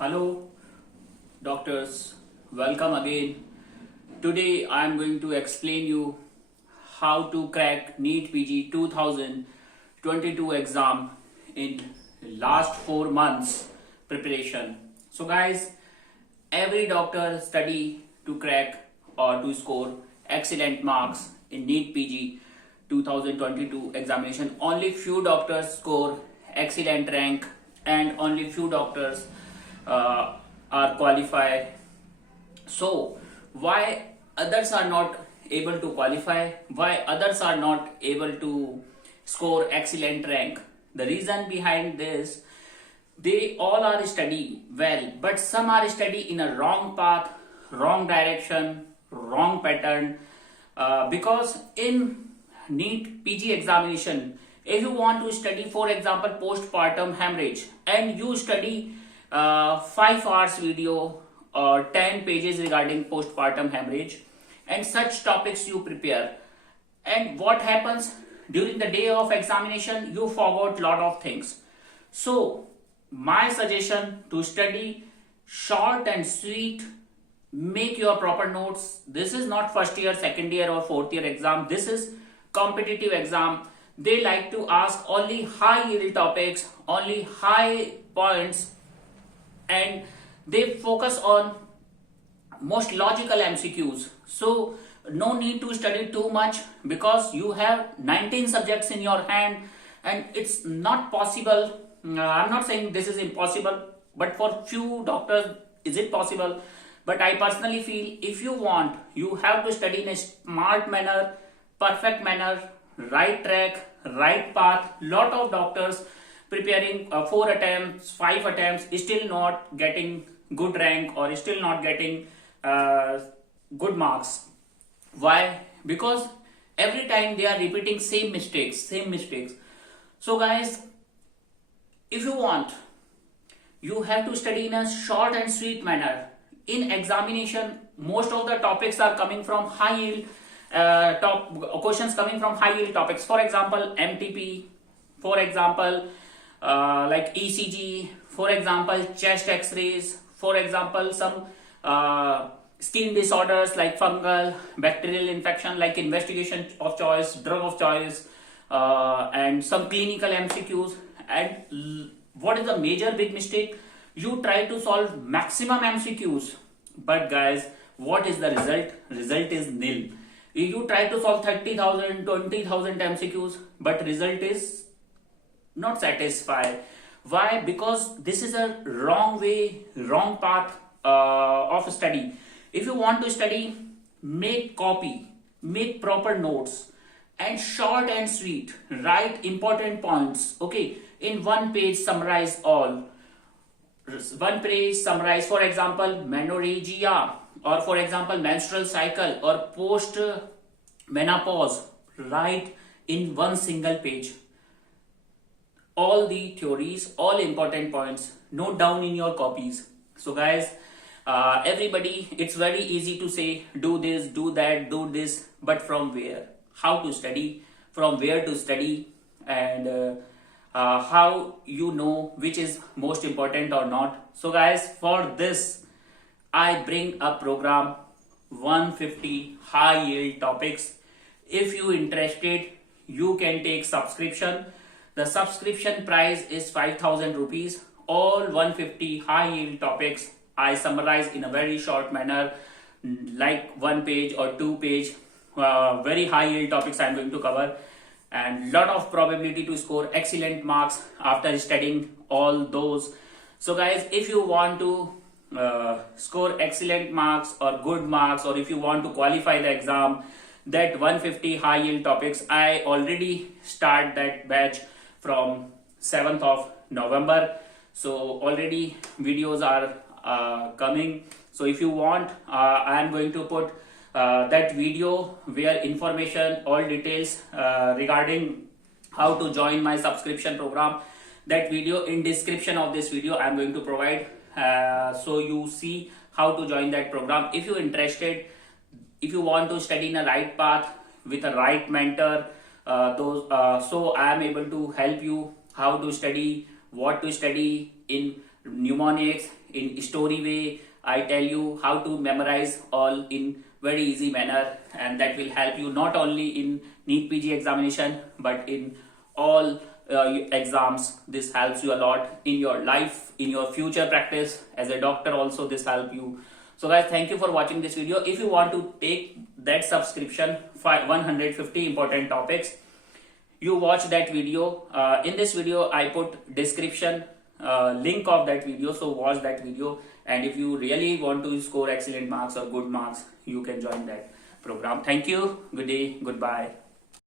Hello, doctors. Welcome again. Today I am going to explain you how to crack NEET PG 2022 exam in last 4 months preparation. So guys, every doctor study to crack or to score excellent marks in NEET PG 2022 examination. Only few doctors score excellent rank and only few doctors uh, are qualified. So why others are not able to qualify, why others are not able to score excellent rank? The reason behind this, they all are study well, but some are study in a wrong path, wrong direction, wrong pattern. Because in NEET PG examination, if you want to study, for example, postpartum hemorrhage, and you study 5 hours video or 10 pages regarding postpartum hemorrhage, and such topics you prepare, and what happens during the day of examination, you forgot lot of things. So my suggestion to study short and sweet, make your proper notes. This is not first year, second year or fourth year exam. This is competitive exam. They like to ask only high yield topics, only high points, and they focus on most logical MCQs. So no need to study too much, because you have 19 subjects in your hand and it's not possible. I'm not saying this is impossible, but for few doctors is it possible. But I personally feel, if you want, you have to study in a smart manner, perfect manner, right track, right path. Lot of doctors preparing 4 attempts, 5 attempts, still not getting good rank or still not getting good marks. Why? Because every time they are repeating same mistakes. So guys, if you want, you have to study in a short and sweet manner. In examination, most of the topics are coming from high yield questions coming from high yield topics. For example, MTP, for example, like ECG, for example, chest X-rays, for example, some skin disorders like fungal, bacterial infection, like investigation of choice, drug of choice, and some clinical MCQs. And what is the major big mistake? You try to solve maximum MCQs, but guys, what is the result? Result is nil. You try to solve 30,000, 20,000 MCQs, but result is not satisfied. Why? Because this is a wrong way, wrong path of study. If you want to study, make copy, make proper notes, and short and sweet, write important points. Okay, in one page summarize all. One page summarize, for example, menorrhagia, or for example, menstrual cycle, or post menopause. Write in one single page all the theories, all important points. Note down in your copies. So guys, everybody, it's very easy to say do this, do that, do this, but from where? How to study, from where to study, and how you know which is most important or not. So guys, for this I bring a program 150 high yield topics. If you interested, you can take subscription. The subscription price is 5,000 rupees. All 150 high yield topics I summarize in a very short manner, like one page or two page. Very high yield topics I am going to cover, and lot of probability to score excellent marks after studying all those. So guys, if you want to score excellent marks or good marks, or if you want to qualify the exam, that 150 high yield topics, I already start that batch from 7th of November. So already videos are coming. So if you want, I am going to put that video where information, all details regarding how to join my subscription program. That video in description of this video I am going to provide, so you see how to join that program. If you're interested, if you want to study in a right path with a right mentor, so I am able to help you how to study, what to study in mnemonics in story way. I tell you how to memorize all in very easy manner, and that will help you not only in NEET PG examination but in all exams. This helps you a lot in your life, in your future practice as a doctor also. This help you. So guys, thank you for watching this video. If you want to take that subscription, 150 important topics, you watch that video. In this video I put description link of that video, so watch that video, and if you really want to score excellent marks or good marks, you can join that program. Thank you. Good day. Goodbye.